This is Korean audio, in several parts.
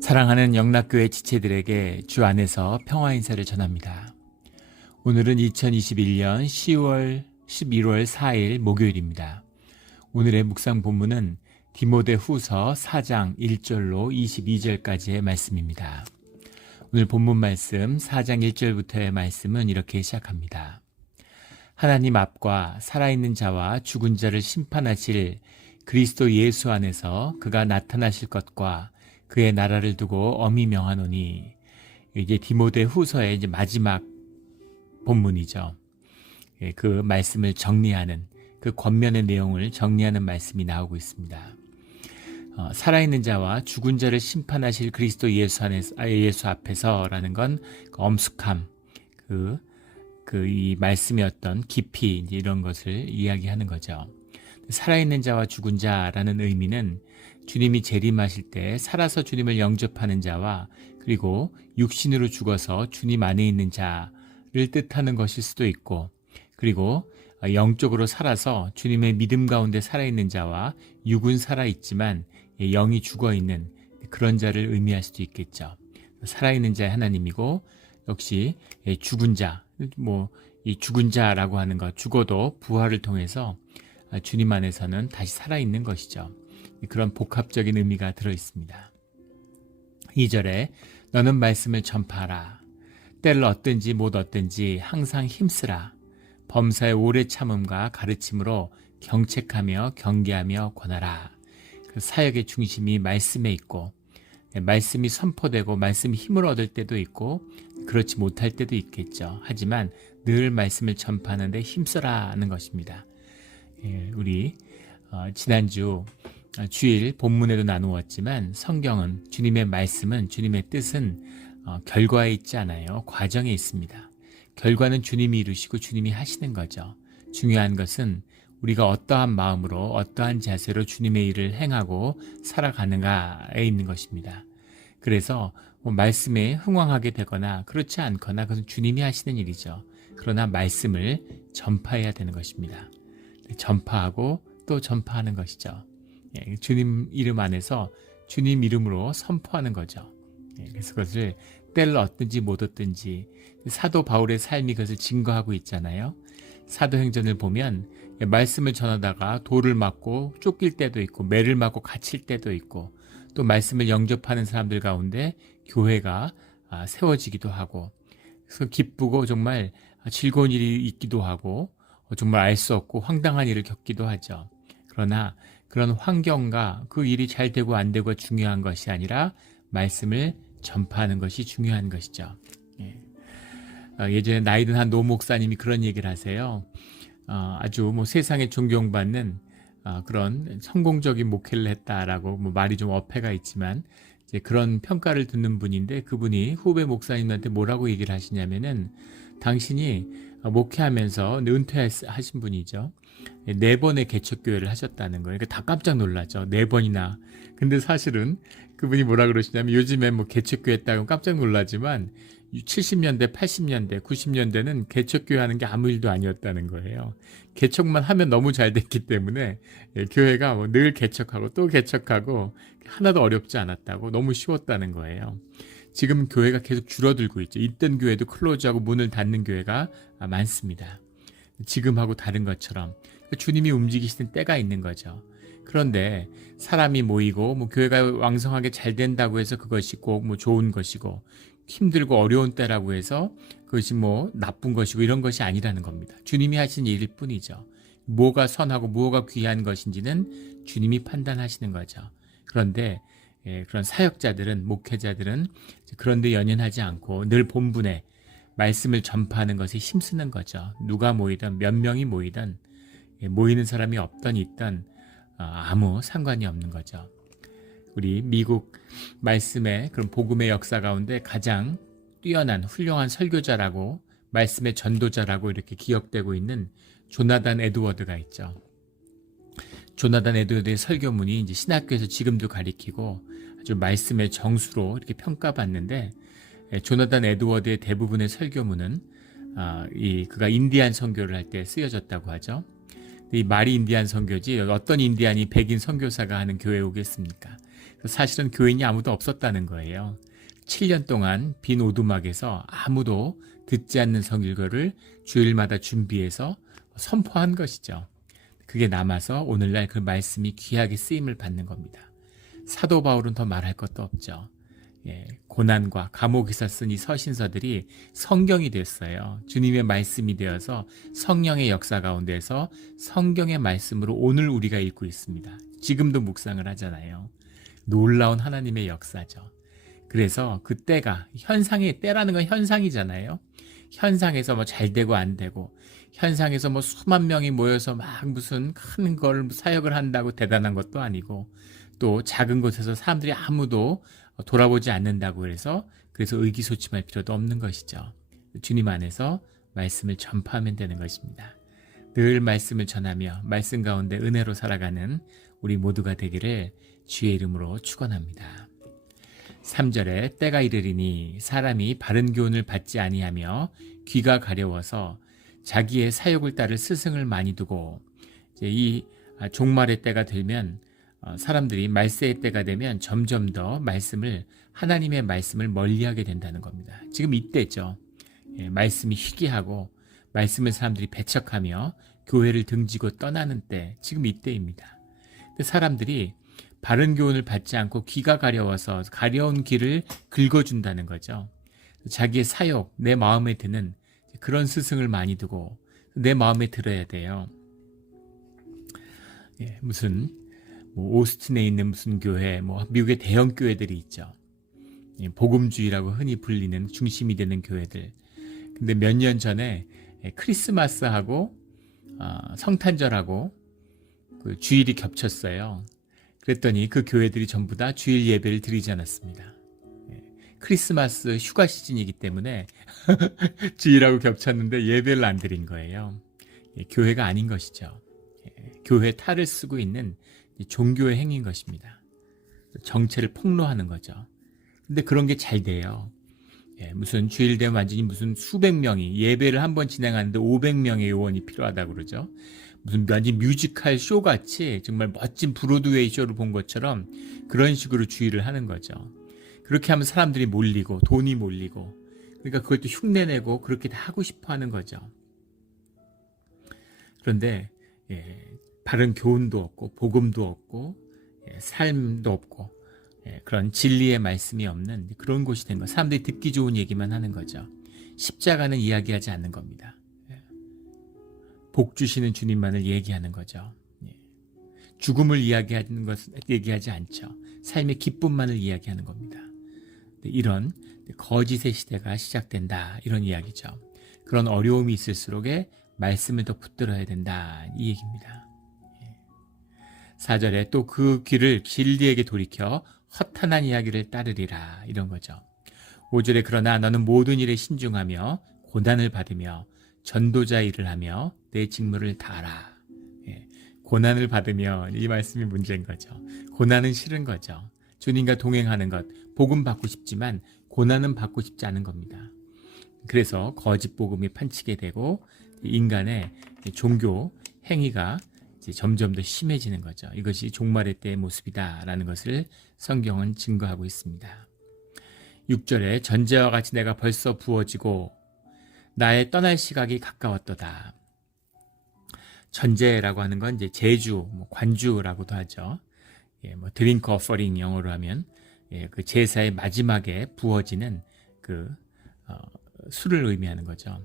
사랑하는 영락교회 지체들에게 주 안에서 평화 인사를 전합니다. 오늘은 2021년 11월 4일 목요일입니다. 오늘의 묵상 본문은 디모데 후서 4장 1절로 22절까지의 말씀입니다. 오늘 본문 말씀 4장 1절부터의 말씀은 이렇게 시작합니다. 하나님 앞과 살아있는 자와 죽은 자를 심판하실 그리스도 예수 안에서 그가 나타나실 것과 그의 나라를 두고 엄히 명하노니, 이제 디모데 후서의 이제 마지막 본문이죠. 그 말씀을 정리하는, 그 권면의 내용을 정리하는 말씀이 나오고 있습니다. 살아있는 자와 죽은 자를 심판하실 그리스도 예수 앞에서라는 건 엄숙함, 이 말씀의 어떤 깊이, 이제 이런 것을 이야기하는 거죠. 살아있는 자와 죽은 자라는 의미는 주님이 재림하실 때 살아서 주님을 영접하는 자와 그리고 육신으로 죽어서 주님 안에 있는 자를 뜻하는 것일 수도 있고, 그리고 영적으로 살아서 주님의 믿음 가운데 살아있는 자와 육은 살아있지만 영이 죽어있는 그런 자를 의미할 수도 있겠죠. 살아있는 자의 하나님이고, 역시 죽은 자, 이 죽은 자라고 하는 것, 죽어도 부활을 통해서 주님 안에서는 다시 살아있는 것이죠. 그런 복합적인 의미가 들어있습니다. 2절에 너는 말씀을 전파하라. 때를 얻든지 못 얻든지 항상 힘쓰라. 범사의 오래 참음과 가르침으로 경책하며 경계하며 권하라. 그 사역의 중심이 말씀에 있고, 말씀이 선포되고 말씀이 힘을 얻을 때도 있고 그렇지 못할 때도 있겠죠. 하지만 늘 말씀을 전파하는 데 힘써라는 것입니다. 우리 지난주 주일 본문에도 나누었지만 성경은, 주님의 말씀은, 주님의 뜻은 결과에 있지 않아요. 과정에 있습니다. 결과는 주님이 이루시고 주님이 하시는 거죠. 중요한 것은 우리가 어떠한 마음으로 어떠한 자세로 주님의 일을 행하고 살아가는가에 있는 것입니다. 그래서 말씀에 흥왕하게 되거나 그렇지 않거나 그것은 주님이 하시는 일이죠. 그러나 말씀을 전파해야 되는 것입니다. 전파하고 또 전파하는 것이죠. 주님 이름 안에서 주님 이름으로 선포하는 거죠. 그래서 그것을 때를 얻든지 못 얻든지, 사도 바울의 삶이 그것을 증거하고 있잖아요. 사도행전을 보면 말씀을 전하다가 돌을 맞고 쫓길 때도 있고 매를 맞고 갇힐 때도 있고, 또 말씀을 영접하는 사람들 가운데 교회가 세워지기도 하고, 그래서 기쁘고 정말 즐거운 일이 있기도 하고 정말 알 수 없고 황당한 일을 겪기도 하죠. 그러나 그런 환경과 그 일이 잘 되고 안 되고가 중요한 것이 아니라 말씀을 전파하는 것이 중요한 것이죠. 예전에 나이 든 한 노 목사님이 그런 얘기를 하세요. 아주 세상에 존경받는 그런 성공적인 목회를 했다라고, 말이 좀 어폐가 있지만 이제 그런 평가를 듣는 분인데, 그분이 후배 목사님한테 뭐라고 얘기를 하시냐면은, 당신이 목회하면서 은퇴하신 분이죠. 4번의 개척교회를 하셨다는 거예요. 그러니까 다 깜짝 놀라죠. 4번이나. 근데 사실은 그분이 뭐라 그러시냐면, 요즘에 개척교회 했다고 깜짝 놀라지만 70년대, 80년대, 90년대는 개척교회 하는 게 아무 일도 아니었다는 거예요. 개척만 하면 너무 잘 됐기 때문에 교회가 늘 개척하고 또 개척하고 하나도 어렵지 않았다고, 너무 쉬웠다는 거예요. 지금 교회가 계속 줄어들고 있죠. 있던 교회도 클로즈하고 문을 닫는 교회가 많습니다. 지금하고 다른 것처럼 주님이 움직이시는 때가 있는 거죠. 그런데 사람이 모이고 교회가 왕성하게 잘 된다고 해서 그것이 꼭 좋은 것이고, 힘들고 어려운 때라고 해서 그것이 나쁜 것이고 이런 것이 아니라는 겁니다. 주님이 하신 일일 뿐이죠. 뭐가 선하고 뭐가 귀한 것인지는 주님이 판단하시는 거죠. 그런데 그런 사역자들은, 목회자들은 그런 데 연연하지 않고 늘 본분에 말씀을 전파하는 것에 힘쓰는 거죠. 누가 모이든 몇 명이 모이든 모이는 사람이 없든 있든 아무 상관이 없는 거죠. 우리 미국 말씀의 그런 복음의 역사 가운데 가장 뛰어난 훌륭한 설교자라고, 말씀의 전도자라고 이렇게 기억되고 있는 조나단 에드워드가 있죠. 조나단 에드워드의 설교문이 이제 신학교에서 지금도 가리키고 아주 말씀의 정수로 이렇게 평가받는데, 조나단 에드워드의 대부분의 설교문은 그가 인디안 선교를 할 때 쓰여졌다고 하죠. 이 말이 인디안 선교지 어떤 인디안이 백인 선교사가 하는 교회에 오겠습니까? 사실은 교인이 아무도 없었다는 거예요. 7년 동안 빈 오두막에서 아무도 듣지 않는 성일거를 주일마다 준비해서 선포한 것이죠. 그게 남아서 오늘날 그 말씀이 귀하게 쓰임을 받는 겁니다. 사도 바울은 더 말할 것도 없죠. 고난과 감옥에서 쓴 이 서신서들이 성경이 됐어요. 주님의 말씀이 되어서 성령의 역사 가운데서 성경의 말씀으로 오늘 우리가 읽고 있습니다. 지금도 묵상을 하잖아요. 놀라운 하나님의 역사죠. 그래서 그 때가, 현상의 때라는 건 현상이잖아요. 현상에서 뭐 잘 되고 안 되고, 현상에서 뭐 수만 명이 모여서 막 무슨 큰 걸 사역을 한다고 대단한 것도 아니고, 또 작은 곳에서 사람들이 아무도 돌아보지 않는다고 해서 그래서 의기소침할 필요도 없는 것이죠. 주님 안에서 말씀을 전파하면 되는 것입니다. 늘 말씀을 전하며 말씀 가운데 은혜로 살아가는 우리 모두가 되기를 주의 이름으로 축원합니다. 3절에 때가 이르리니 사람이 바른 교훈을 받지 아니하며 귀가 가려워서 자기의 사욕을 따를 스승을 많이 두고, 이제 이 종말의 때가 되면 사람들이 말세의 때가 되면 점점 더 하나님의 말씀을 멀리하게 된다는 겁니다. 지금 이때죠. 말씀이 희귀하고 말씀을 사람들이 배척하며 교회를 등지고 떠나는 때, 지금 이때입니다. 근데 사람들이 바른 교훈을 받지 않고 귀가 가려워서 가려운 귀를 긁어준다는 거죠. 자기의 사욕, 내 마음에 드는 그런 스승을 많이 두고 내 마음에 들어야 돼요. 무슨 오스틴에 있는 무슨 교회, 미국의 대형 교회들이 있죠. 복음주의라고 흔히 불리는 중심이 되는 교회들. 근데 몇 년 전에 크리스마스하고 성탄절하고 그 주일이 겹쳤어요. 그랬더니 그 교회들이 전부 다 주일 예배를 드리지 않았습니다. 크리스마스 휴가 시즌이기 때문에 주일하고 겹쳤는데 예배를 안 드린 거예요. 교회가 아닌 것이죠. 교회 탈을 쓰고 있는 종교의 행위인 것입니다. 정체를 폭로하는 거죠. 근데 그런 게 잘 돼요. 무슨 주일 되면 완전히 무슨 수백 명이 예배를 한번 진행하는데 500명의 요원이 필요하다고 그러죠. 무슨 완전 뮤지컬 쇼 같이 정말 멋진 브로드웨이 쇼를 본 것처럼 그런 식으로 주의를 하는 거죠. 그렇게 하면 사람들이 몰리고 돈이 몰리고, 그러니까 그걸 또 흉내내고 그렇게 다 하고 싶어 하는 거죠. 그런데 바른 교훈도 없고 복음도 없고 삶도 없고 그런 진리의 말씀이 없는 그런 곳이 된 거. 사람들이 듣기 좋은 얘기만 하는 거죠. 십자가는 이야기하지 않는 겁니다. 복 주시는 주님만을 얘기하는 거죠. 죽음을 얘기하지 않죠. 삶의 기쁨만을 이야기하는 겁니다. 이런 거짓의 시대가 시작된다, 이런 이야기죠. 그런 어려움이 있을수록에 말씀을 더 붙들어야 된다, 이 얘기입니다. 4절에 또 그 귀를 진리에게 돌이켜 허탄한 이야기를 따르리라, 이런 거죠. 5절에 그러나 너는 모든 일에 신중하며 고난을 받으며 전도자 일을 하며 내 직무를 다하라. 고난을 받으며, 이 말씀이 문제인 거죠. 고난은 싫은 거죠. 주님과 동행하는 것, 복음 받고 싶지만 고난은 받고 싶지 않은 겁니다. 그래서 거짓 복음이 판치게 되고 인간의 종교 행위가 이제 점점 더 심해지는 거죠. 이것이 종말의 때의 모습이다라는 것을 성경은 증거하고 있습니다. 6절에 전제와 같이 내가 벌써 부어지고 나의 떠날 시각이 가까웠도다. 전제라고 하는 건 이제 제주, 관주라고도 하죠. 드링크 어퍼링 영어로 하면 그 제사의 마지막에 부어지는 그 술을 의미하는 거죠.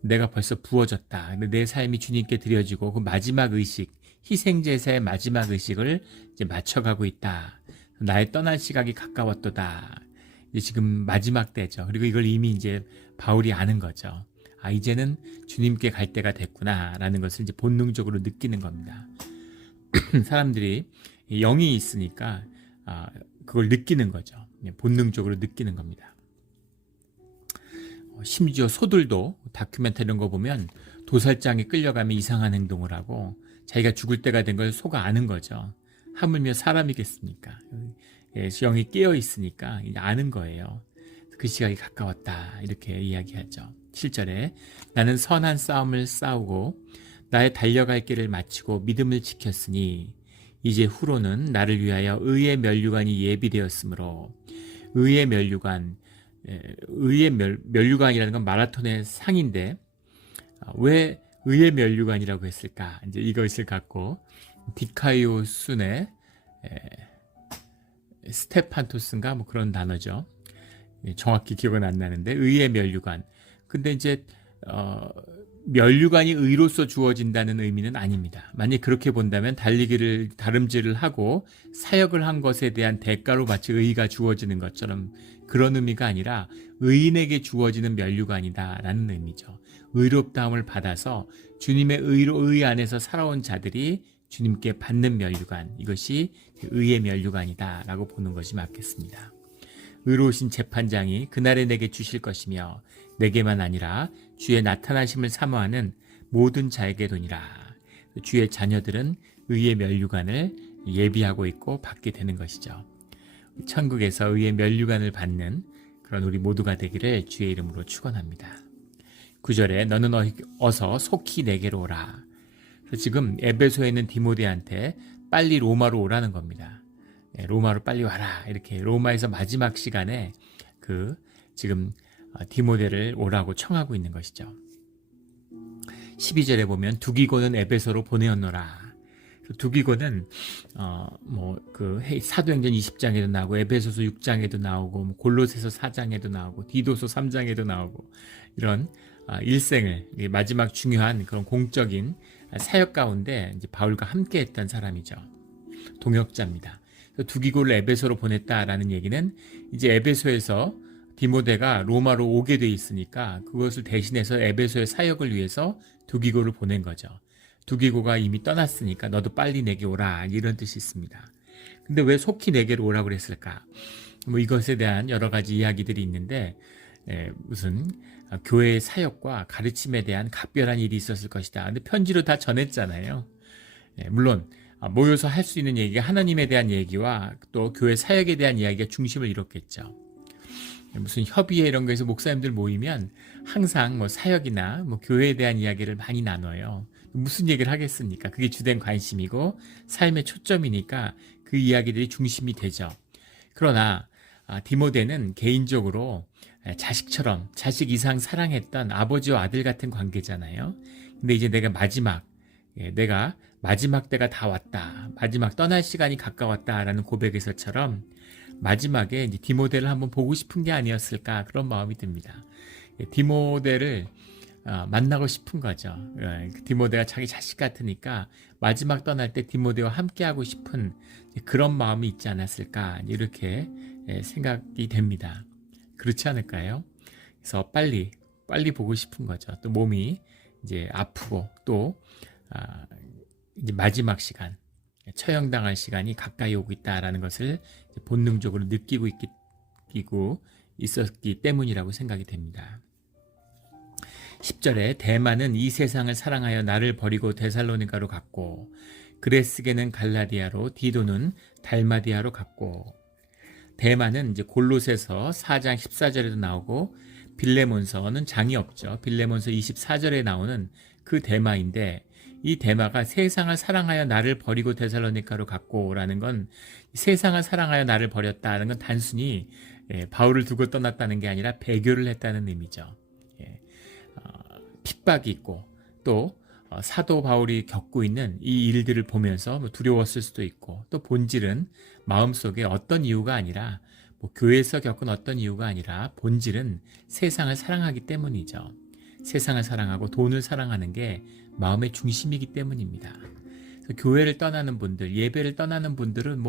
내가 벌써 부어졌다. 내 삶이 주님께 드려지고 그 마지막 의식, 희생제사의 마지막 의식을 이제 맞춰가고 있다. 나의 떠날 시각이 가까웠도다. 이제 지금 마지막 때죠. 그리고 이걸 이미 이제 바울이 아는 거죠. 이제는 주님께 갈 때가 됐구나라는 것을 이제 본능적으로 느끼는 겁니다. 사람들이 영이 있으니까 그걸 느끼는 거죠. 본능적으로 느끼는 겁니다. 심지어 소들도 다큐멘터리 이런 거 보면 도살장에 끌려가면 이상한 행동을 하고 자기가 죽을 때가 된 걸 소가 아는 거죠. 하물며 사람이겠습니까? 영이 깨어 있으니까 아는 거예요. 그 시각이 가까웠다, 이렇게 이야기하죠. 7절에 나는 선한 싸움을 싸우고 나의 달려갈 길을 마치고 믿음을 지켰으니 이제 후로는 나를 위하여 의의 면류관이 예비되었으므로 의의 면류관, 의의 면류관이라는 건 마라톤의 상인데 왜 의의 면류관이라고 했을까? 이제 이것을 갖고 디카이오순의 스테판토스인가 뭐 그런 단어죠. 정확히 기억은 안 나는데 의의 면류관. 근데 이제 면류관이 의로서 주어진다는 의미는 아닙니다. 만약 그렇게 본다면 달리기를 다름질을 하고 사역을 한 것에 대한 대가로 마치 의가 주어지는 것처럼 그런 의미가 아니라 의인에게 주어지는 면류관이다라는 의미죠. 의롭다함을 받아서 주님의 의 안에서 살아온 자들이 주님께 받는 면류관, 이것이 의의 면류관이다라고 보는 것이 맞겠습니다. 의로우신 재판장이 그날에 내게 주실 것이며 내게만 아니라 주의 나타나심을 사모하는 모든 자에게도니라. 주의 자녀들은 의의 면류관을 예비하고 있고 받게 되는 것이죠. 천국에서 의의 면류관을 받는 그런 우리 모두가 되기를 주의 이름으로 축원합니다. 9절에 너는 어서 속히 내게로 오라. 그래서 지금 에베소에 있는 디모데한테 빨리 로마로 오라는 겁니다. 로마로 빨리 와라. 이렇게 로마에서 마지막 시간에 지금 디모데를 오라고 청하고 있는 것이죠. 12절에 보면 두기고는 에베소로 보내었노라. 두기고는 사도행전 20장에도 나오고 에베소서 6장에도 나오고 골로새서 4장에도 나오고 디도서 3장에도 나오고 이런 일생을 마지막 중요한 그런 공적인 사역 가운데 이제 바울과 함께했던 사람이죠. 동역자입니다. 두기고를 에베소로 보냈다라는 얘기는 이제 에베소에서 디모데가 로마로 오게 돼 있으니까 그것을 대신해서 에베소의 사역을 위해서 두기고를 보낸 거죠. 두기고가 이미 떠났으니까 너도 빨리 내게 오라, 이런 뜻이 있습니다. 근데 왜 속히 내게로 오라고 그랬을까? 이것에 대한 여러 가지 이야기들이 있는데 무슨 교회의 사역과 가르침에 대한 각별한 일이 있었을 것이다. 근데 편지로 다 전했잖아요. 물론 모여서 할 수 있는 얘기가 하나님에 대한 얘기와 또 교회 사역에 대한 이야기가 중심을 이뤘겠죠. 무슨 협의회 이런 거에서 목사님들 모이면 항상 사역이나 교회에 대한 이야기를 많이 나눠요. 무슨 얘기를 하겠습니까? 그게 주된 관심이고 삶의 초점이니까 그 이야기들이 중심이 되죠. 그러나 디모데는 개인적으로 자식처럼 자식 이상 사랑했던 아버지와 아들 같은 관계잖아요. 근데 이제 내가 마지막 때가 다 왔다. 마지막 떠날 시간이 가까웠다라는 고백에서처럼 마지막에 이제 디모데를 한번 보고 싶은 게 아니었을까, 그런 마음이 듭니다. 디모데를 만나고 싶은 거죠. 디모데가 자기 자식 같으니까 마지막 떠날 때 디모데와 함께하고 싶은 그런 마음이 있지 않았을까, 이렇게 생각이 됩니다. 그렇지 않을까요? 그래서 빨리 보고 싶은 거죠. 또 몸이 이제 아프고 또 이제 마지막 시간, 처형당할 시간이 가까이 오고 있다라는 것을 본능적으로 느끼고 있었기 때문이라고 생각이 됩니다. 10절에 대마는 이 세상을 사랑하여 나를 버리고 데살로니가로 갔고 그레스게는 갈라디아로 디도는 달마디아로 갔고, 대마는 이제 골로새서 4장 14절에도 나오고 빌레몬서는 장이 없죠. 빌레몬서 24절에 나오는 그 대마인데, 이 대마가 세상을 사랑하여 나를 버리고 데살로니가로 갔고라는 건, 세상을 사랑하여 나를 버렸다는 건 단순히 바울을 두고 떠났다는 게 아니라 배교를 했다는 의미죠. 핍박이 있고 또 사도 바울이 겪고 있는 이 일들을 보면서 두려웠을 수도 있고, 또 본질은 마음속에 어떤 이유가 아니라 교회에서 겪은 어떤 이유가 아니라 본질은 세상을 사랑하기 때문이죠. 세상을 사랑하고 돈을 사랑하는 게 마음의 중심이기 때문입니다. 교회를 떠나는 분들, 예배를 떠나는 분들은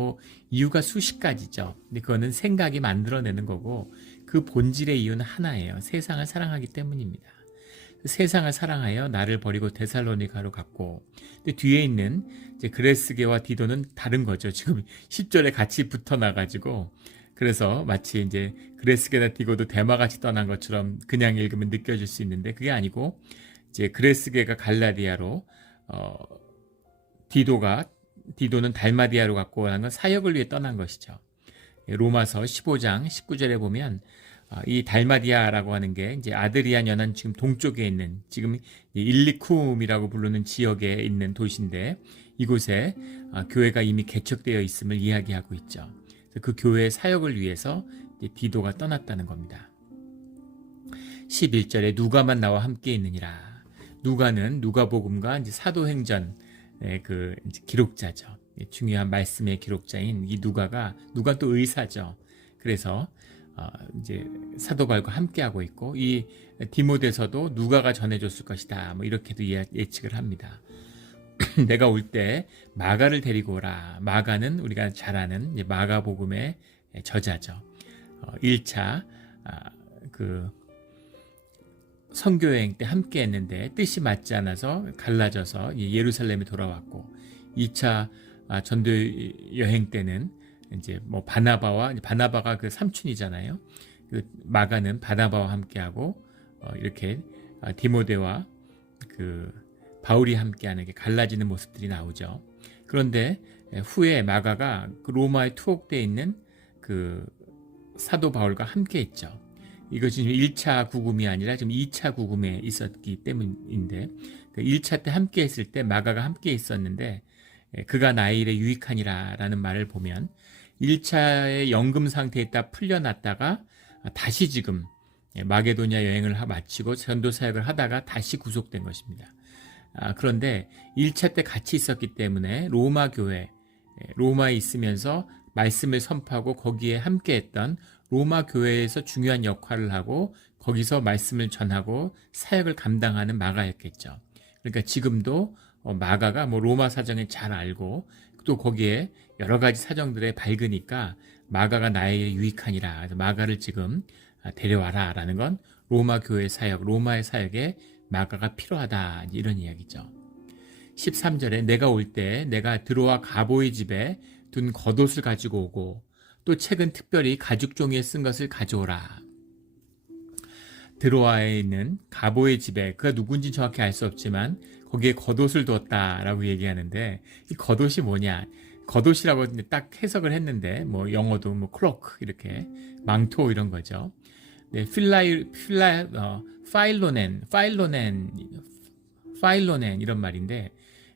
이유가 수십 가지죠. 근데 그거는 생각이 만들어내는 거고, 그 본질의 이유는 하나예요. 세상을 사랑하기 때문입니다. 세상을 사랑하여 나를 버리고 데살로니가로 갔고, 근데 뒤에 있는 이제 그레스게와 디도는 다른 거죠. 지금 10절에 같이 붙어 나가지고, 그래서 마치 이제 그레스게나 디도도 대마같이 떠난 것처럼 그냥 읽으면 느껴질 수 있는데, 그게 아니고 이제 그레스게가 갈라디아로, 디도는 달마디아로 갔고 하는 건 사역을 위해 떠난 것이죠. 로마서 15장 19절에 보면 이 달마디아라고 하는 게 이제 아드리안 연안 지금 동쪽에 있는, 지금 일리쿰이라고 부르는 지역에 있는 도시인데, 이곳에 교회가 이미 개척되어 있음을 이야기하고 있죠. 그래서 그 교회의 사역을 위해서 디도가 떠났다는 겁니다. 11절에 누가만 나와 함께 있느니라. 누가는 누가복음과 이제 사도행전의 그 이제 기록자죠. 중요한 말씀의 기록자인 이 누가 또 의사죠. 그래서 이제 사도 바울과 함께하고 있고 이 디모데서도 누가가 전해줬을 것이다. 뭐 이렇게도 예측을 합니다. 내가 올 때 마가를 데리고 오라. 마가는 우리가 잘 아는 마가복음의 저자죠. 1차 그 선교여행 때 함께 했는데 뜻이 맞지 않아서 갈라져서 예루살렘에 돌아왔고 2차 전도 여행 때는 이제 뭐 바나바가 그 삼촌이잖아요. 그 마가는 바나바와 함께하고 이렇게 디모데와 그 바울이 함께하는 게 갈라지는 모습들이 나오죠. 그런데 후에 마가가 그 로마에 투옥되어 있는 그 사도 바울과 함께했죠. 이것이 지금 1차 구금이 아니라 지금 2차 구금에 있었기 때문인데 1차 때 함께 했을 때 마가가 함께 있었는데 그가 나의 일에 유익하니라 라는 말을 보면 1차의 연금 상태에 있다 풀려났다가 다시 지금 마게도냐 여행을 마치고 전도 사역을 하다가 다시 구속된 것입니다. 그런데 1차 때 같이 있었기 때문에 로마 교회, 로마에 있으면서 말씀을 선포하고 거기에 함께했던 로마 교회에서 중요한 역할을 하고 거기서 말씀을 전하고 사역을 감당하는 마가였겠죠. 그러니까 지금도 마가가 뭐 로마 사정을 잘 알고 또 거기에 여러 가지 사정들에 밝으니까 마가가 나에게 유익하니라. 그래서 마가를 지금 데려와라 라는 건 로마 교회 사역, 로마의 사역에 마가가 필요하다 이런 이야기죠. 13절에 내가 올 때 내가 드로아 가보의 집에 둔 겉옷을 가지고 오고 또 책은 특별히 가죽 종이에 쓴 것을 가져오라. 드로아에 있는 가보의 집에 그가 누군지 정확히 알 수 없지만 거기에 겉옷을 두었다라고 얘기하는데 이 겉옷이 뭐냐? 겉옷이라고 딱 해석을 했는데 뭐 영어도 뭐 클로크 이렇게 망토 이런 거죠. 네, 파일로넨 이런 말인데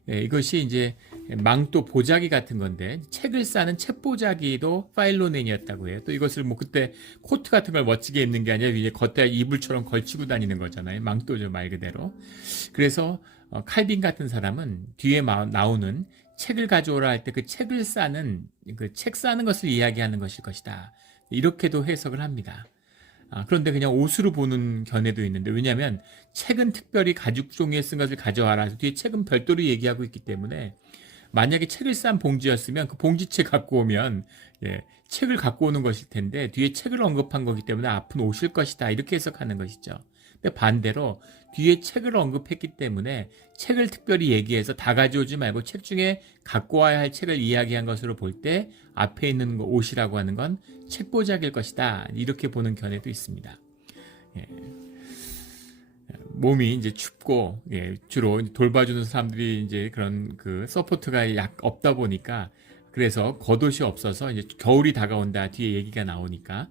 이것이 이제 망토 보자기 같은 건데 책을 싸는 책보자기도 파일로넨이었다고 해요. 또 이것을 뭐 그때 코트 같은 걸 멋지게 입는 게 아니라 이제 겉에 이불처럼 걸치고 다니는 거잖아요. 망토죠 말 그대로. 그래서 칼빈 같은 사람은 뒤에 나오는 책을 가져오라 할 때 그 책을 싸는 그 책 싸는 것을 이야기하는 것일 것이다. 이렇게도 해석을 합니다. 그런데 그냥 옷으로 보는 견해도 있는데 왜냐하면 책은 특별히 가죽 종이에 쓴 것을 가져와라. 뒤에 책은 별도로 얘기하고 있기 때문에 만약에 책을 싼 봉지였으면 그 봉지채 갖고 오면 책을 갖고 오는 것일 텐데 뒤에 책을 언급한 거기 때문에 앞은 옷일 것이다. 이렇게 해석하는 것이죠. 근데 반대로 뒤에 책을 언급했기 때문에 책을 특별히 얘기해서 다 가져오지 말고 책 중에 갖고 와야 할 책을 이야기한 것으로 볼 때 앞에 있는 옷이라고 하는 건 책보자기일 것이다. 이렇게 보는 견해도 있습니다. 몸이 이제 춥고 주로 돌봐주는 사람들이 이제 그런 그 서포트가 없다 보니까 그래서 겉옷이 없어서 이제 겨울이 다가온다 뒤에 얘기가 나오니까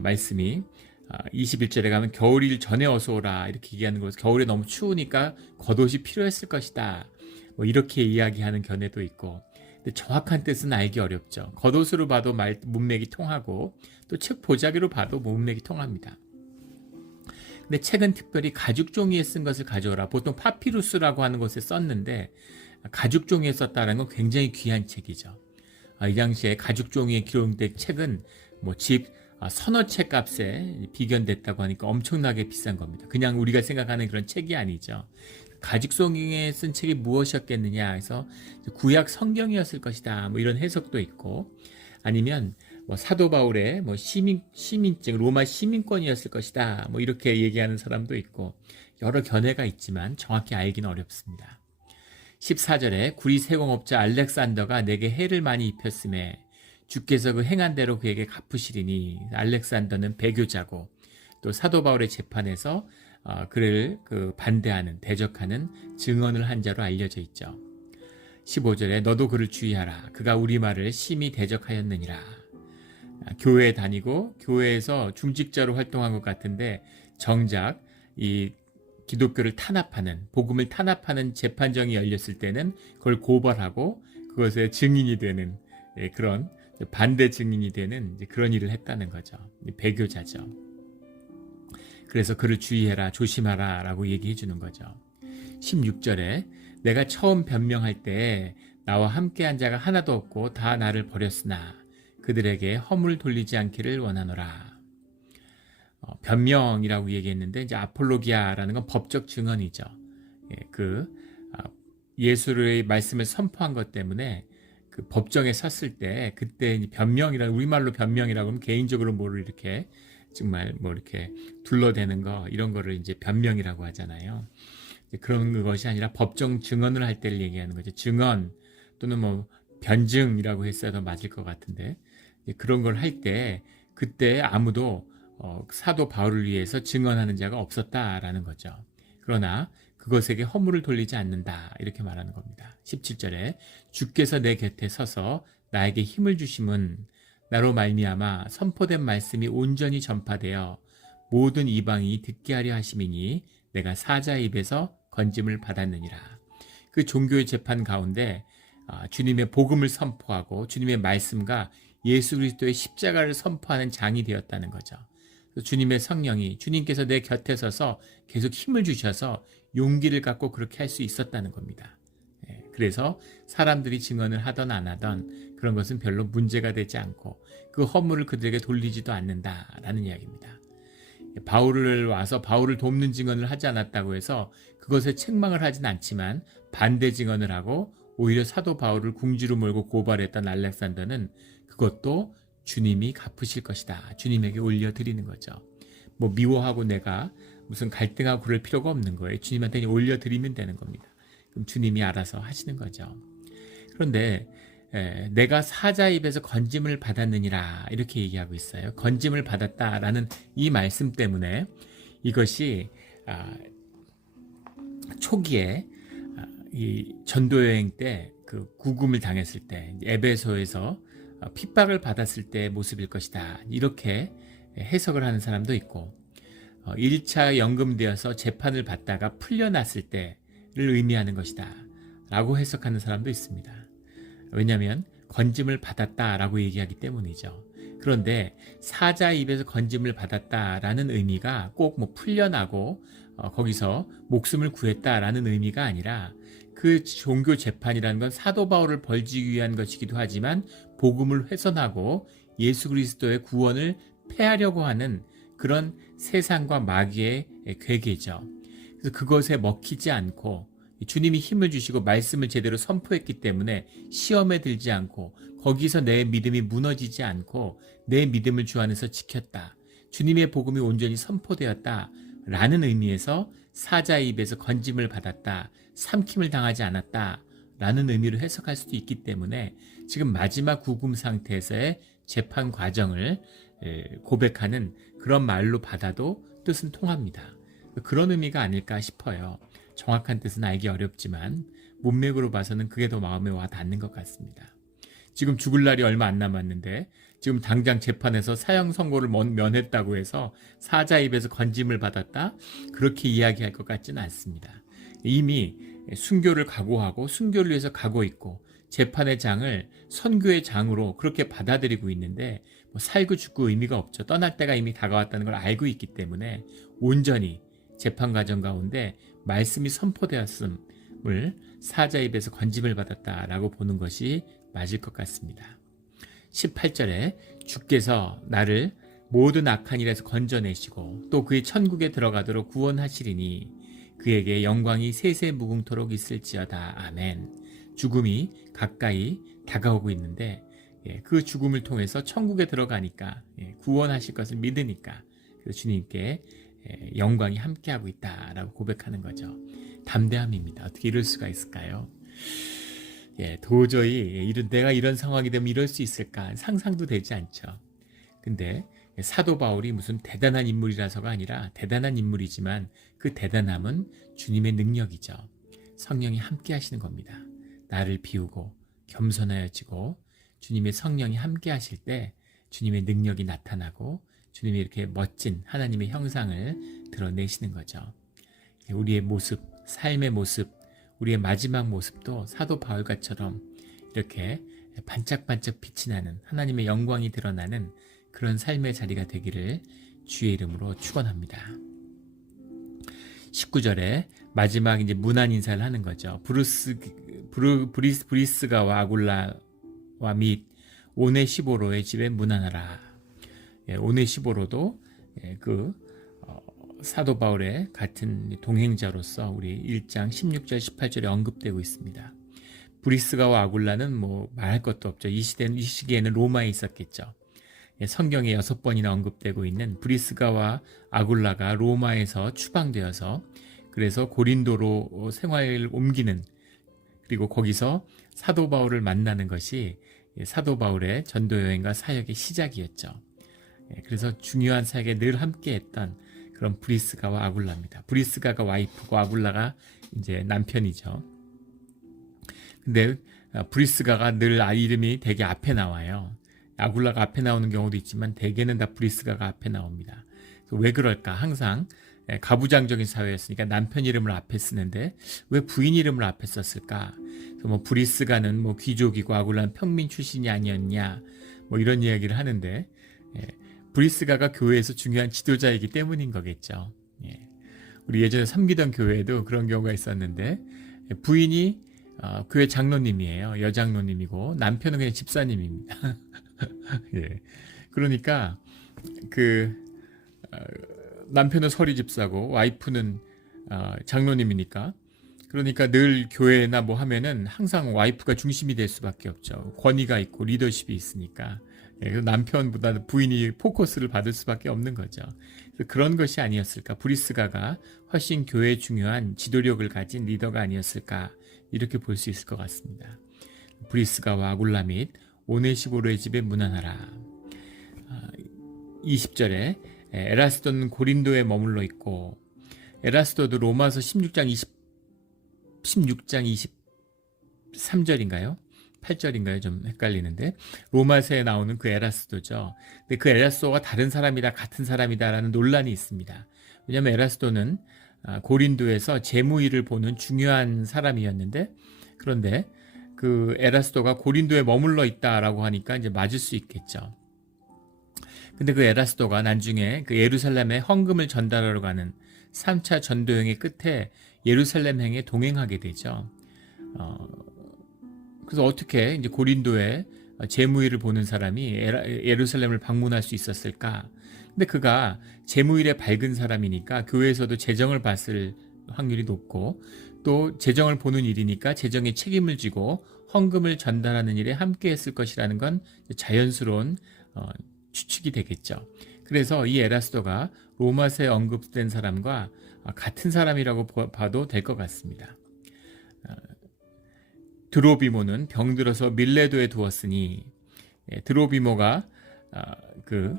말씀이 21절에 가면 겨울일 전에 어서 오라 이렇게 얘기하는 거죠. 겨울에 너무 추우니까 겉옷이 필요했을 것이다. 뭐 이렇게 이야기하는 견해도 있고 근데 정확한 뜻은 알기 어렵죠. 겉옷으로 봐도 문맥이 통하고 또 책 보자기로 봐도 문맥이 통합니다. 근데 책은 특별히 가죽 종이에 쓴 것을 가져오라. 보통 파피루스라고 하는 것에 썼는데 가죽 종이에 썼다는 건 굉장히 귀한 책이죠. 이 당시에 가죽 종이에 기록된 책은 뭐 집 서너 채 값에 비견됐다고 하니까 엄청나게 비싼 겁니다. 그냥 우리가 생각하는 그런 책이 아니죠. 가죽 종이에 쓴 책이 무엇이었겠느냐 해서 구약 성경이었을 것이다. 뭐 이런 해석도 있고 아니면 뭐 사도 바울의 뭐 시민증 로마 시민권이었을 것이다. 뭐 이렇게 얘기하는 사람도 있고 여러 견해가 있지만 정확히 알기는 어렵습니다. 14절에 구리 세공업자 알렉산더가 내게 해를 많이 입혔음에 주께서 그 행한 대로 그에게 갚으시리니 알렉산더는 배교자고 또 사도 바울의 재판에서 그를 반대하는 대적하는 증언을 한 자로 알려져 있죠. 15절에 너도 그를 주의하라. 그가 우리 말을 심히 대적하였느니라. 교회에 다니고 교회에서 중직자로 활동한 것 같은데 정작 이 기독교를 탄압하는, 복음을 탄압하는 재판정이 열렸을 때는 그걸 고발하고 그것의 증인이 되는, 그런 반대 증인이 되는 그런 일을 했다는 거죠. 배교자죠. 그래서 그를 주의해라, 조심하라 라고 얘기해 주는 거죠. 16절에 내가 처음 변명할 때 나와 함께한 자가 하나도 없고 다 나를 버렸으나 그들에게 허물 돌리지 않기를 원하노라. 변명이라고 얘기했는데 이제 아폴로기아라는 건 법적 증언이죠. 예수의 말씀을 선포한 것 때문에 그 법정에 섰을 때 그때 변명이라, 우리말로 변명이라고 하면 개인적으로 뭐를 이렇게 정말 뭐 이렇게 둘러대는 거, 이런 거를 이제 변명이라고 하잖아요. 그런 것이 아니라 법정 증언을 할 때를 얘기하는 거죠. 증언 또는 뭐 변증이라고 했어야 더 맞을 것 같은데, 그런 걸 할 때 그때 아무도 사도 바울을 위해서 증언하는 자가 없었다라는 거죠. 그러나 그것에게 허물을 돌리지 않는다, 이렇게 말하는 겁니다. 17절에 주께서 내 곁에 서서 나에게 힘을 주심은 나로 말미암아 선포된 말씀이 온전히 전파되어 모든 이방이 듣게 하려 하심이니 내가 사자의 입에서 건짐을 받았느니라. 그 종교의 재판 가운데 주님의 복음을 선포하고 주님의 말씀과 예수 그리스도의 십자가를 선포하는 장이 되었다는 거죠. 주님의 성령이, 주님께서 내 곁에 서서 계속 힘을 주셔서 용기를 갖고 그렇게 할 수 있었다는 겁니다. 그래서 사람들이 증언을 하던 안 하던 그런 것은 별로 문제가 되지 않고 그 허물을 그들에게 돌리지도 않는다라는 이야기입니다. 바울을 와서 바울을 돕는 증언을 하지 않았다고 해서 그것에 책망을 하진 않지만 반대 증언을 하고 오히려 사도 바울을 궁지로 몰고 고발했던 알렉산더는 그것도 주님이 갚으실 것이다, 주님에게 올려드리는 거죠. 뭐 미워하고 내가 무슨 갈등하고 그럴 필요가 없는 거예요. 주님한테 올려드리면 되는 겁니다. 그럼 주님이 알아서 하시는 거죠. 그런데 내가 사자 입에서 건짐을 받았느니라, 이렇게 얘기하고 있어요. 건짐을 받았다라는 이 말씀 때문에 이것이 초기에 이 전도여행 때 그 구금을 당했을 때 에베소에서 핍박을 받았을 때의 모습일 것이다, 이렇게 해석을 하는 사람도 있고, 1차 연금되어서 재판을 받다가 풀려났을 때를 의미하는 것이다 라고 해석하는 사람도 있습니다. 왜냐하면 건짐을 받았다라고 얘기하기 때문이죠. 그런데 사자 입에서 건짐을 받았다라는 의미가 꼭 뭐 풀려나고 거기서 목숨을 구했다라는 의미가 아니라, 그 종교 재판이라는 건 사도 바울을 벌지기 위한 것이기도 하지만 복음을 훼손하고 예수 그리스도의 구원을 폐하려고 하는 그런 세상과 마귀의 괴계죠. 그래서 그것에 먹히지 않고 주님이 힘을 주시고 말씀을 제대로 선포했기 때문에 시험에 들지 않고 거기서 내 믿음이 무너지지 않고 내 믿음을 주 안에서 지켰다, 주님의 복음이 온전히 선포되었다 라는 의미에서 사자의 입에서 건짐을 받았다, 삼킴을 당하지 않았다 라는 의미로 해석할 수도 있기 때문에 지금 마지막 구금 상태에서의 재판 과정을 고백하는 그런 말로 받아도 뜻은 통합니다. 그런 의미가 아닐까 싶어요. 정확한 뜻은 알기 어렵지만 문맥으로 봐서는 그게 더 마음에 와 닿는 것 같습니다. 지금 죽을 날이 얼마 안 남았는데 지금 당장 재판에서 사형 선고를 면했다고 해서 사자 입에서 건짐을 받았다, 그렇게 이야기할 것 같지는 않습니다. 이미 순교를 각오하고 순교를 위해서 가고 있고 재판의 장을 선교의 장으로 그렇게 받아들이고 있는데 살고 죽고 의미가 없죠. 떠날 때가 이미 다가왔다는 걸 알고 있기 때문에 온전히 재판 과정 가운데 말씀이 선포되었음을 사자 입에서 건짐을 받았다라고 보는 것이 맞을 것 같습니다. 18절에 주께서 나를 모든 악한 일에서 건져내시고 또 그의 천국에 들어가도록 구원하시리니 그에게 영광이 세세 무궁토록 있을지어다. 아멘. 죽음이 가까이 다가오고 있는데 그 죽음을 통해서 천국에 들어가니까 구원하실 것을 믿으니까 그래서 주님께 영광이 함께하고 있다라고 고백하는 거죠. 담대함입니다. 어떻게 이럴 수가 있을까요? 도저히 내가 이런 상황이 되면 이럴 수 있을까 상상도 되지 않죠. 근데 사도 바울이 무슨 대단한 인물이라서가 아니라 대단한 인물이지만 그 대단함은 주님의 능력이죠. 성령이 함께 하시는 겁니다. 나를 비우고 겸손하여지고 주님의 성령이 함께 하실 때 주님의 능력이 나타나고 주님이 이렇게 멋진 하나님의 형상을 드러내시는 거죠. 우리의 모습, 삶의 모습, 우리의 마지막 모습도 사도 바울과처럼 이렇게 반짝반짝 빛이 나는 하나님의 영광이 드러나는 그런 삶의 자리가 되기를 주의 이름으로 축원합니다. 19절에 마지막 이제 문안 인사를 하는 거죠. 브리스가와 아굴라와 및 오네시보로의 집에 문안하라. 오네시보로도 사도 바울의 같은 동행자로서 우리 1장 16절 18절에 언급되고 있습니다. 브리스가와 아굴라는 뭐 말할 것도 없죠. 이 시기에는 로마에 있었겠죠. 성경에 6번이나 언급되고 있는 브리스가와 아굴라가 로마에서 추방되어서 그래서 고린도로 생활을 옮기는, 그리고 거기서 사도 바울을 만나는 것이 사도 바울의 전도 여행과 사역의 시작이었죠. 그래서 중요한 사역에 늘 함께했던 그런 브리스가와 아굴라입니다. 브리스가가 와이프고 아굴라가 이제 남편이죠. 근데 브리스가가 늘 이름이 되게 앞에 나와요. 아굴라가 앞에 나오는 경우도 있지만 대개는 다 브리스가가 앞에 나옵니다. 왜 그럴까? 항상 가부장적인 사회였으니까 남편 이름을 앞에 쓰는데 왜 부인 이름을 앞에 썼을까? 뭐 브리스가는 뭐 귀족이고 아굴라는 평민 출신이 아니었냐? 뭐 이런 이야기를 하는데 브리스가가 교회에서 중요한 지도자이기 때문인 거겠죠. 우리 예전에 섬기던 교회에도 그런 경우가 있었는데 부인이 교회 장로님이에요. 여장로님이고 남편은 그냥 집사님입니다. 예. 그러니까 남편은 서리 집사고 와이프는 장로님이니까, 그러니까 늘 교회나 뭐 하면은 항상 와이프가 중심이 될 수밖에 없죠. 권위가 있고 리더십이 있으니까. 남편보다 부인이 포커스를 받을 수밖에 없는 거죠. 그런 것이 아니었을까? 브리스가가 훨씬 교회에 중요한 지도력을 가진 리더가 아니었을까? 이렇게 볼 수 있을 것 같습니다. 브리스가와 아굴라 및 오네시보로의 집에 문안하라. 20절에 에라스도는 고린도에 머물러 있고, 에라스도도 로마서 16장 23절인가요? 8절인가요? 좀 헷갈리는데 로마서에 나오는 그 에라스도죠. 근데 그 에라스도가 다른 사람이다, 같은 사람이다 라는 논란이 있습니다. 왜냐하면 에라스도는 고린도에서 재무일을 보는 중요한 사람이었는데, 그런데 그 에라스도가 고린도에 머물러 있다라고 하니까 이제 맞을 수 있겠죠. 근데 그 에라스도가 나중에 그 예루살렘에 헌금을 전달하러 가는 3차 전도여행의 끝에 예루살렘행에 동행하게 되죠. 그래서 어떻게 이제 고린도에 재무일을 보는 사람이 예루살렘을 방문할 수 있었을까? 근데 그가 재무일에 밝은 사람이니까 교회에서도 재정을 봤을 확률이 높고, 또 재정을 보는 일이니까 재정에 책임을 지고 헌금을 전달하는 일에 함께 했을 것이라는 건 자연스러운 추측이 되겠죠. 그래서 이 에라스도가 로마서에 언급된 사람과 같은 사람이라고 봐도 될 것 같습니다. 드로비모는 병들어서 밀레도에 두었으니, 드로비모가 그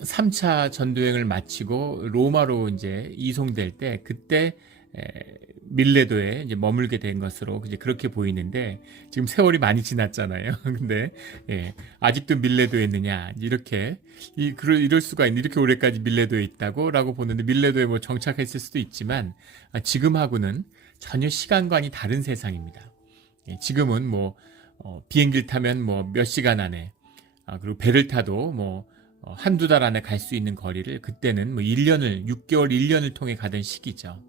3차 전도여행을 마치고 로마로 이제 이송될 때 그때 밀레도에 이제 머물게 된 것으로 이제 그렇게 보이는데, 지금 세월이 많이 지났잖아요. 근데 아직도 밀레도에 있느냐, 이렇게 이럴 수가 있는, 이렇게 오래까지 밀레도에 있다고라고 보는데 밀레도에 뭐 정착했을 수도 있지만 지금하고는 전혀 시간관이 다른 세상입니다. 지금은 뭐 비행기를 타면 뭐 몇 시간 안에, 그리고 배를 타도 뭐 한두 달 안에 갈 수 있는 거리를 그때는 뭐 6개월 1년을 통해 가던 시기죠.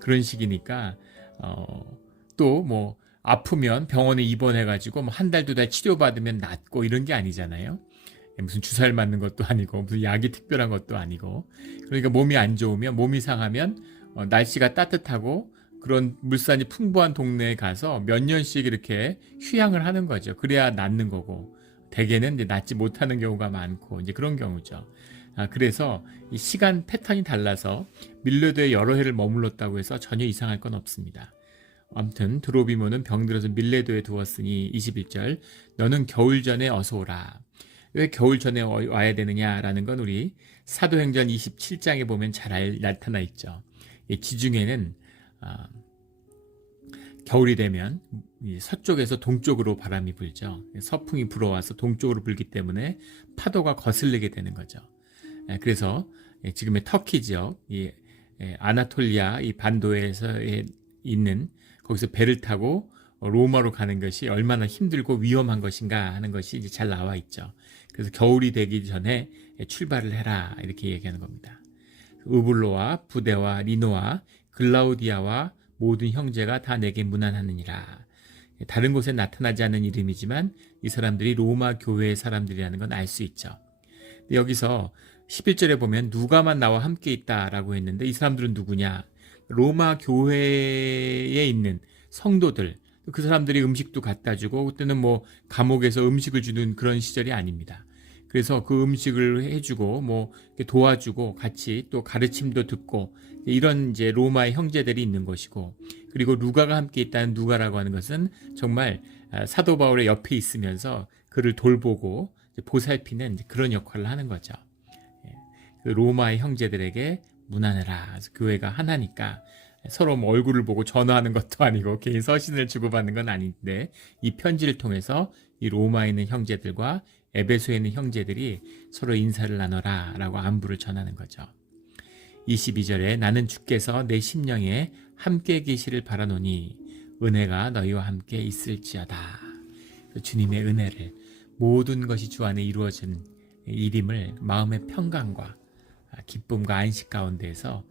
그런 시기니까 또 뭐 아프면 병원에 입원해가지고 뭐 한 달, 2달 치료받으면 낫고 이런 게 아니잖아요. 무슨 주사를 맞는 것도 아니고 무슨 약이 특별한 것도 아니고, 그러니까 몸이 안 좋으면, 몸이 상하면 날씨가 따뜻하고 그런 물산이 풍부한 동네에 가서 몇 년씩 이렇게 휴양을 하는 거죠. 그래야 낫는 거고, 대개는 이제 낫지 못하는 경우가 많고 이제 그런 경우죠. 그래서 이 시간 패턴이 달라서 밀레도에 여러 해를 머물렀다고 해서 전혀 이상할 건 없습니다. 아무튼 드로비모는 병들어서 밀레도에 두었으니 21절 너는 겨울 전에 어서 오라. 왜 겨울 전에 와야 되느냐라는 건 우리 사도행전 27장에 보면 잘 나타나 있죠. 지중해는 겨울이 되면 서쪽에서 동쪽으로 바람이 불죠. 서풍이 불어와서 동쪽으로 불기 때문에 파도가 거슬리게 되는 거죠. 그래서 지금의 터키 지역, 아나톨리아 이 반도에서 있는 거기서 배를 타고 로마로 가는 것이 얼마나 힘들고 위험한 것인가 하는 것이 이제 잘 나와 있죠. 그래서 겨울이 되기 전에 출발을 해라 이렇게 얘기하는 겁니다. 우블로와 부데와 리노와 글라우디아와 모든 형제가 다 내게 문안하느니라. 다른 곳에 나타나지 않는 이름이지만 이 사람들이 로마 교회의 사람들이라는 건 알 수 있죠. 여기서 11절에 보면 누가만 나와 함께 있다라고 했는데 이 사람들은 누구냐? 로마 교회에 있는 성도들, 그 사람들이 음식도 갖다 주고 그때는 뭐 감옥에서 음식을 주는 그런 시절이 아닙니다. 그래서 그 음식을 해주고 뭐 도와주고 같이 또 가르침도 듣고 이런 이제 로마의 형제들이 있는 것이고, 그리고 누가가 함께 있다는 누가라고 하는 것은 정말 사도 바울의 옆에 있으면서 그를 돌보고 보살피는 그런 역할을 하는 거죠. 그 로마의 형제들에게 문안해라. 그래서 교회가 하나니까 서로 뭐 얼굴을 보고 전화하는 것도 아니고 개인 서신을 주고받는 건 아닌데 이 편지를 통해서 이 로마에 있는 형제들과 에베소에 있는 형제들이 서로 인사를 나눠라 라고 안부를 전하는 거죠. 22절에 나는 주께서 내 심령에 함께 계시를 바라노니 은혜가 너희와 함께 있을지어다. 주님의 은혜를, 모든 것이 주 안에 이루어진 일임을 마음의 평강과 기쁨과 안식 가운데에서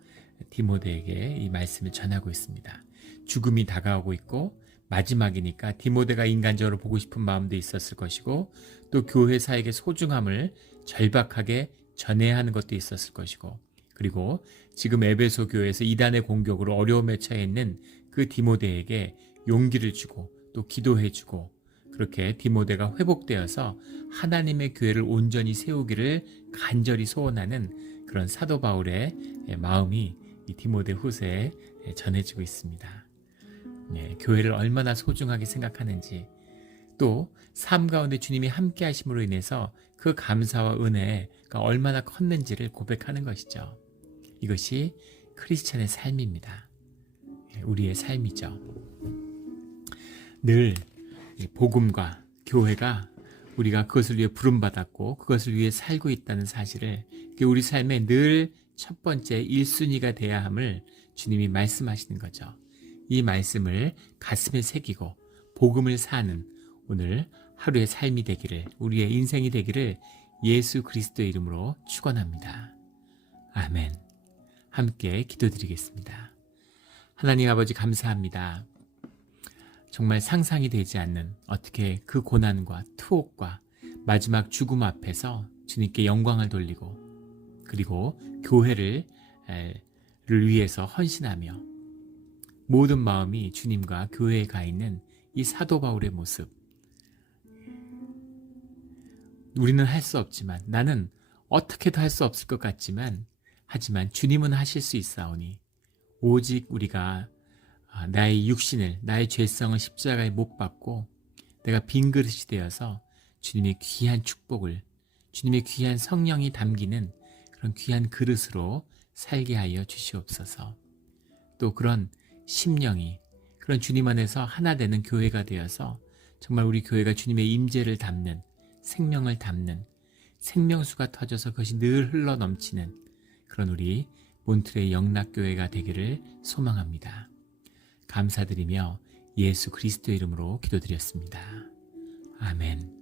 디모데에게 이 말씀을 전하고 있습니다. 죽음이 다가오고 있고 마지막이니까 디모데가 인간적으로 보고 싶은 마음도 있었을 것이고 또 교회사에게 소중함을 절박하게 전해야 하는 것도 있었을 것이고, 그리고 지금 에베소 교회에서 이단의 공격으로 어려움에 처해 있는 그 디모데에게 용기를 주고 또 기도해 주고, 그렇게 디모데가 회복되어서 하나님의 교회를 온전히 세우기를 간절히 소원하는 그런 사도 바울의 마음이 이 디모데 후서에 전해지고 있습니다. 교회를 얼마나 소중하게 생각하는지, 또 삶 가운데 주님이 함께 하심으로 인해서 그 감사와 은혜가 얼마나 컸는지를 고백하는 것이죠. 이것이 크리스찬의 삶입니다. 우리의 삶이죠. 늘 복음과 교회가 우리가 그것을 위해 부름받았고 그것을 위해 살고 있다는 사실을 우리 삶의 늘 첫 번째 1순위가 돼야 함을 주님이 말씀하시는 거죠. 이 말씀을 가슴에 새기고 복음을 사는 오늘 하루의 삶이 되기를, 우리의 인생이 되기를 예수 그리스도의 이름으로 축원합니다. 아멘. 함께 기도드리겠습니다. 하나님 아버지 감사합니다. 정말 상상이 되지 않는 어떻게 그 고난과 투옥과 마지막 죽음 앞에서 주님께 영광을 돌리고 그리고 교회를 위해서 헌신하며 모든 마음이 주님과 교회에 가 있는 이 사도 바울의 모습, 우리는 할 수 없지만, 나는 어떻게도 할 수 없을 것 같지만 하지만 주님은 하실 수 있사오니 오직 우리가 나의 육신을, 나의 죄성을 십자가에 못 박고 내가 빈 그릇이 되어서 주님의 귀한 축복을, 주님의 귀한 성령이 담기는 그런 귀한 그릇으로 살게 하여 주시옵소서. 또 그런 심령이, 그런 주님 안에서 하나 되는 교회가 되어서 정말 우리 교회가 주님의 임재를 담는, 생명을 담는, 생명수가 터져서 그것이 늘 흘러 넘치는 그런 우리 몬트레이 영락교회가 되기를 소망합니다. 감사드리며 예수 그리스도의 이름으로 기도드렸습니다. 아멘.